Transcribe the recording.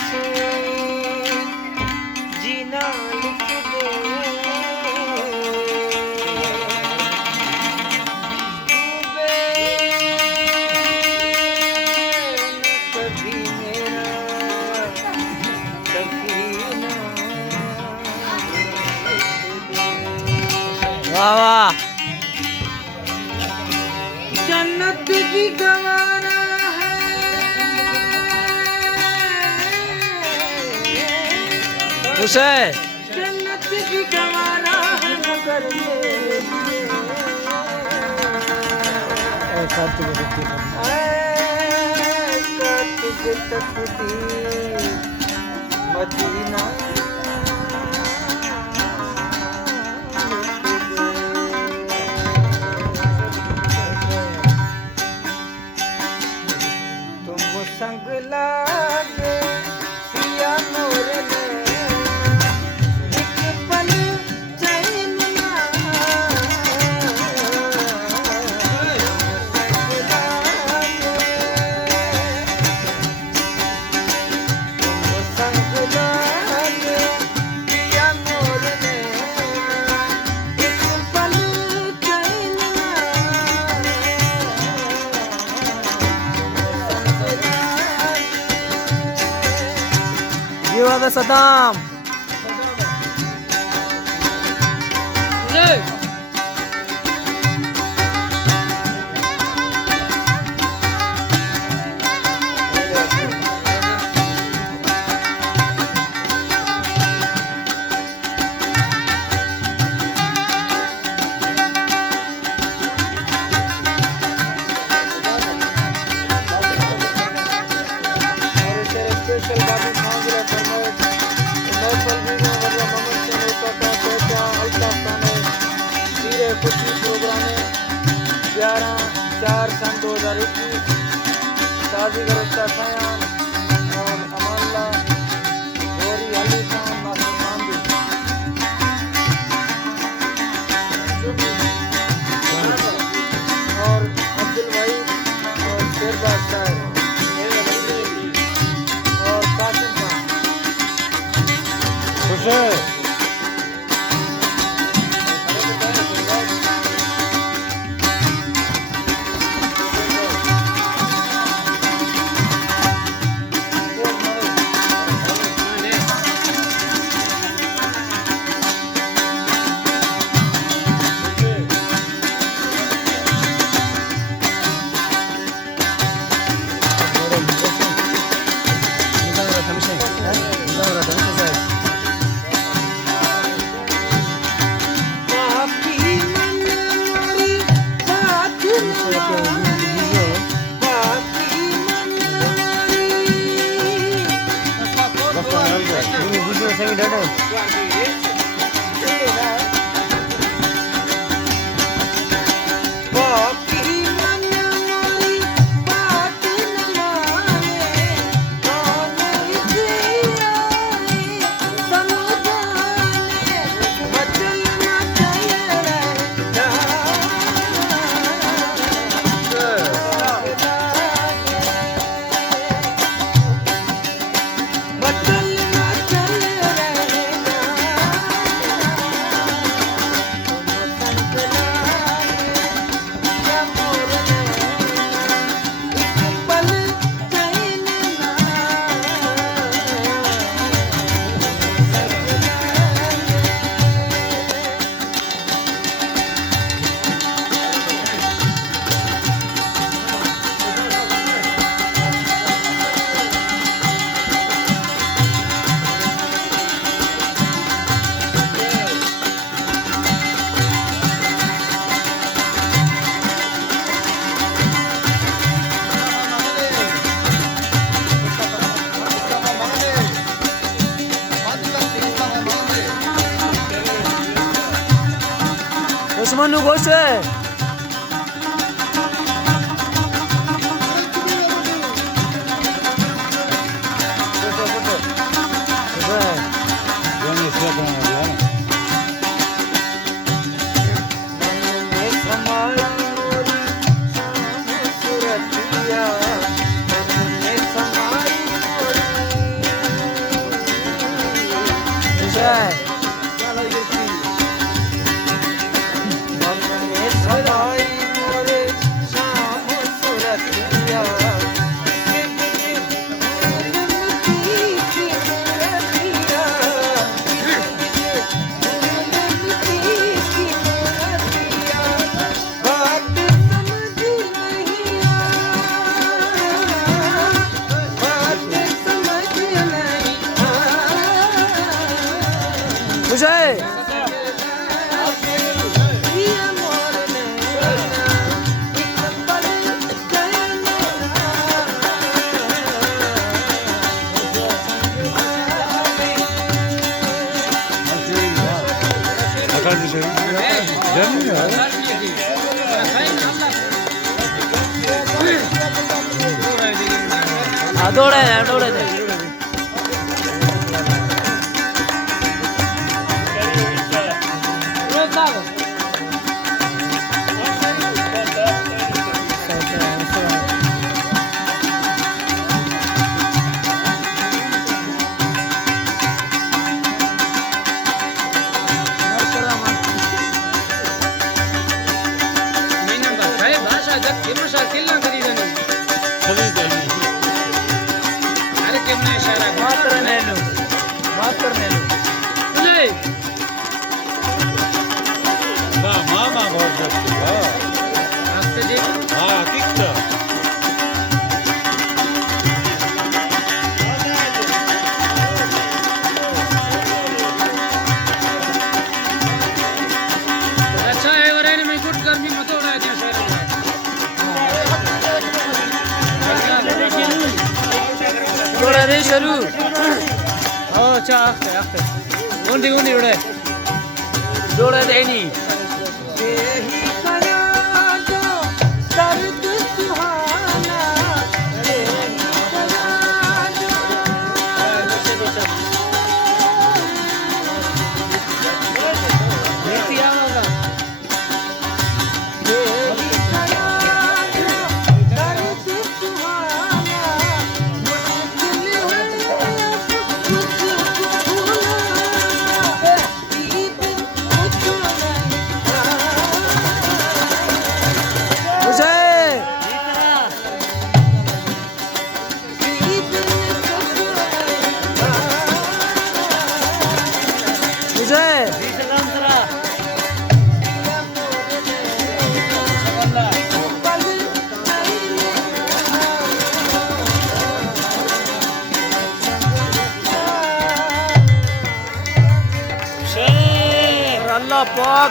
से जीना लिख दे डूबे न कभी मेरा सफीना वाह वाह जन्नत की गवारा है खुश है जन्नत की गवारा है मगर ऐसा तुझे तकदी मदीना संग लागे पिया मोर ने एक पल चैन ना संग लागे संग लागे पिया मोर ने एक पल चैन ना You are the Saddam. Programme 11/4/2021 शादी गरस्ता खयान और अमानला गौरी अली खान मास्टर मामदी और अब्दुल भाई और शेरबाज साहब और कासिम खान खुश है दुश्मन घोष है હા દોડે ને દોડે ને માત્ર ને દોડે રે શરૂ ઓ ચા આખે ઊંડી ઉડે દોડે રે ની देही कया जो दर्द सुहाना देही कया जो देही कया जो दर्द सुहाना मुश्किल है कुछ भूलना ईद मुझको ખુશે ખુશે અલ્લાહ પાક